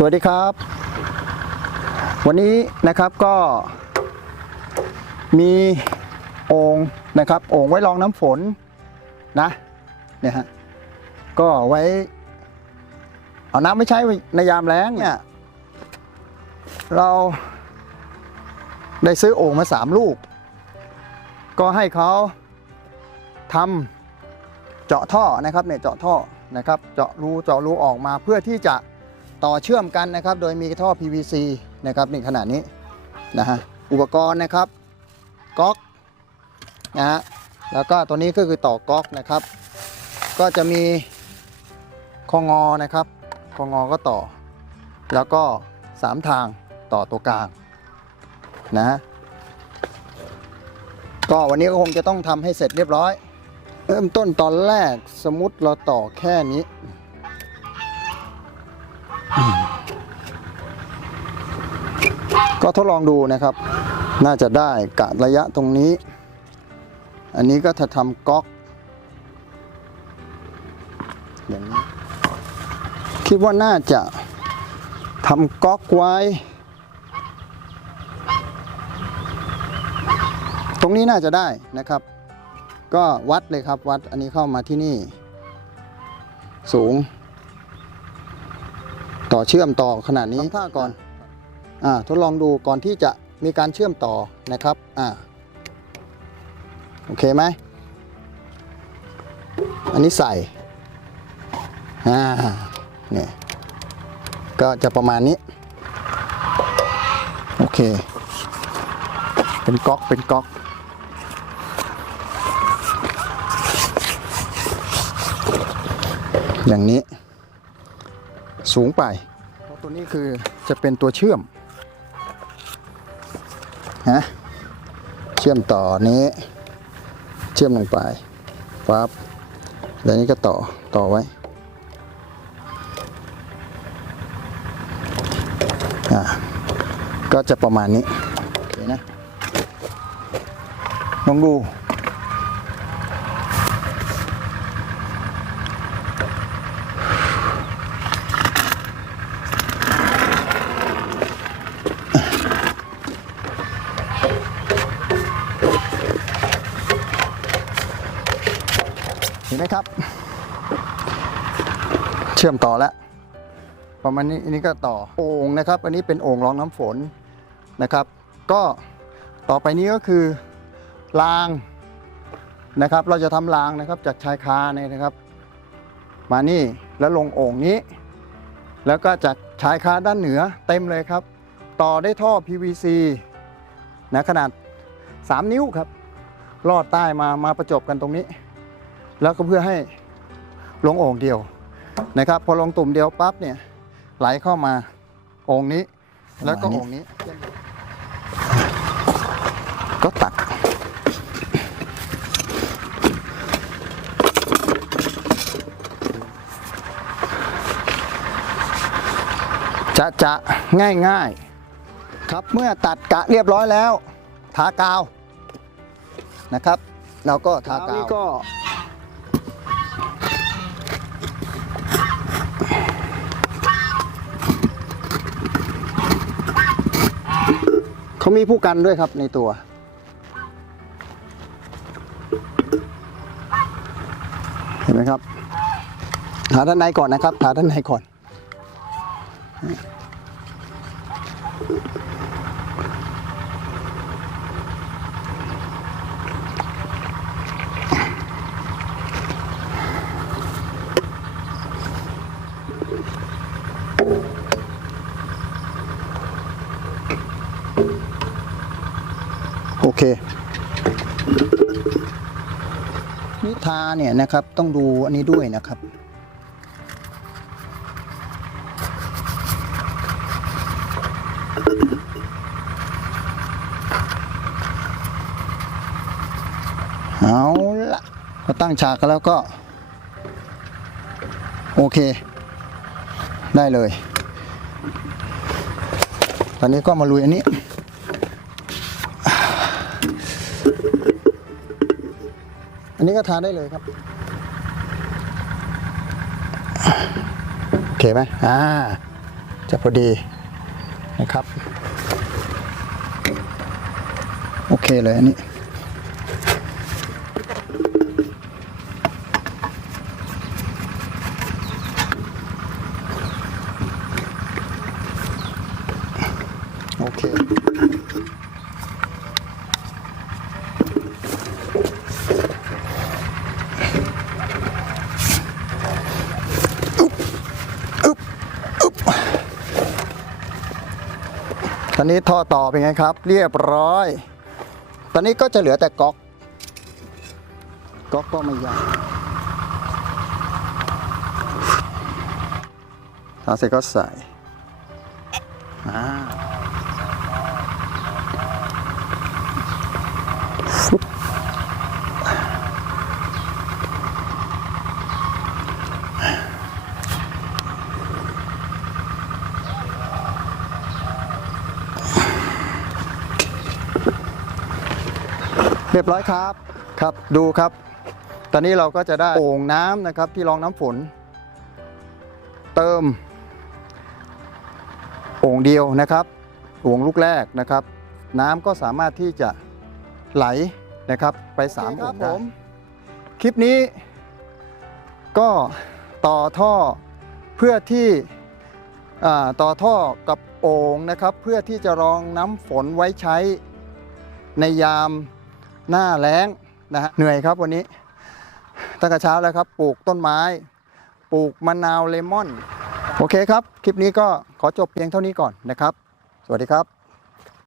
สวัสดีครับ วันนี้นะครับก็มีโอ่งนะครับโอ่งไว้รองน้ำฝนนะเนี่ยฮะก็ไว้ เอาน้ำไม่ใช้ในยามแล้งเนี่ยเราได้ซื้อโอ่งมาสามลูก ก็ให้เขาทำเจาะท่อนะครับเนี่ยเจาะท่อนะครับ เจาะรูเจาะรูออกมาเพื่อที่จะ ต่อเชื่อมกันนะครับ โดยมีท่อ PVC นะครับในขนาดนี้นะฮะอุปกรณ์นะครับก๊อกนะฮะแล้วก็ตัวนี้ก็คือต่อก๊อกนะครับ ก็จะมีคองอนะครับคองอก็ต่อ แล้วก็สามทางต่อตัวกลางนะฮะก็วันนี้ก็คงจะต้องทำให้เสร็จเรียบร้อย เริ่มต้นตอนแรกสมมติเราต่อแค่นี้ ก็ทดลองดูนะครับ น่าจะได้กะระยะตรงนี้ อันนี้ก็จะทำก๊อกอย่างนี้คิดว่าน่าจะทำก๊อกไว้ ตรงนี้น่าจะได้นะครับ ก็วัดเลยครับวัดอันนี้เข้ามาที่นี่ สูง ต่อเชื่อมต่อขนาดนี้ท่าก่อน ทดลองดูก่อนที่จะมีการเชื่อมต่อนะครับอโอเคไหมอันนี้ใส่เนี่ยก็จะประมาณนี้ โอเค เป็นก๊อกเป็นก๊อกอย่างนี้สูงไปเพราะตัวนี้คือจะเป็นตัวเชื่อม ฮะเชื่อมต่อนี้ เชื่อมลงไปปั๊บแล้วนี้ก็ต่อต่อไว้อ่าก็จะประมาณนี้โอเคนะลองดู ไหมครับ เชื่อมต่อแล้วประมาณนี้อันนี้ก็ต่อโอ่งนะครับ อันนี้เป็นโอ่งรองน้ำฝนนะครับ ก็ต่อไปนี้ก็คือรางนะครับ เราจะทำรางนะครับจากชายคาเนี่ยนะครับ มานี่แล้วลงโอ่งนี้ แล้วก็จากชายคาด้านเหนือเต็มเลยครับ ต่อได้ท่อ PVC นะขนาด 3 นิ้วครับ ลอดใต้มามาประจบกันตรงนี้ แล้วก็เพื่อให้ลงโอ่งเดียวนะครับ พอลงตุ่มเดียวปั๊บเนี่ยไหลเข้ามาโอ่งนี้ แล้วก็โอ่งนี้ ก็ตักจะจะง่ายง่ายๆครับเมื่อตัดกะเรียบร้อยแล้ว ทากาวนะครับ เราก็ทากาวก็ เขามีผู้กันด้วยครับในตัว เห็นไหมครับหาด้านในก่อนนะครับหาด้านในก่อน เคนิทาเนี่ยนะครับต้องดูอันนี้ด้วยนะครับ เอาละพอตั้งฉากกันแล้วก็ โอเค ได้เลย ตอนนี้ก็มาลุยอันนี้ อันนี้ก็ทานได้เลยครับโอเคไหมอ่า จะพอดีนะครับ โอเคเลยอันนี้ โอเค ตอนนี้ท่อต่อเป็นไงครับ เรียบร้อย ตอนนี้ก็จะเหลือแต่ก๊อก ก๊อกก็ไม่ยากทาเสร็จก็ใส่อ่า เรียบร้อยครับครับดูครับ ตอนนี้เราก็จะได้โอ่งน้ำนะครับที่รองน้ำฝน เติม โอ่งเดียวนะครับโอ่งลูกแรกนะครับ น้ำก็สามารถที่จะไหลนะครับไปสามโอ่งได้คลิปนี้ ก็ต่อท่อเพื่อที่ต่อท่อกับโอ่งนะครับ เพื่อที่จะรองน้ำฝนไว้ใช้ในยาม หน้าแล้งนะฮะเหนื่อยครับวันนี้ตั้งแต่เช้าแล้วครับ ปลูกต้นไม้ ปลูกมะนาวเลมอน โอเคครับ คลิปนี้ก็ขอจบเพียงเท่านี้ก่อนนะครับ สวัสดีครับ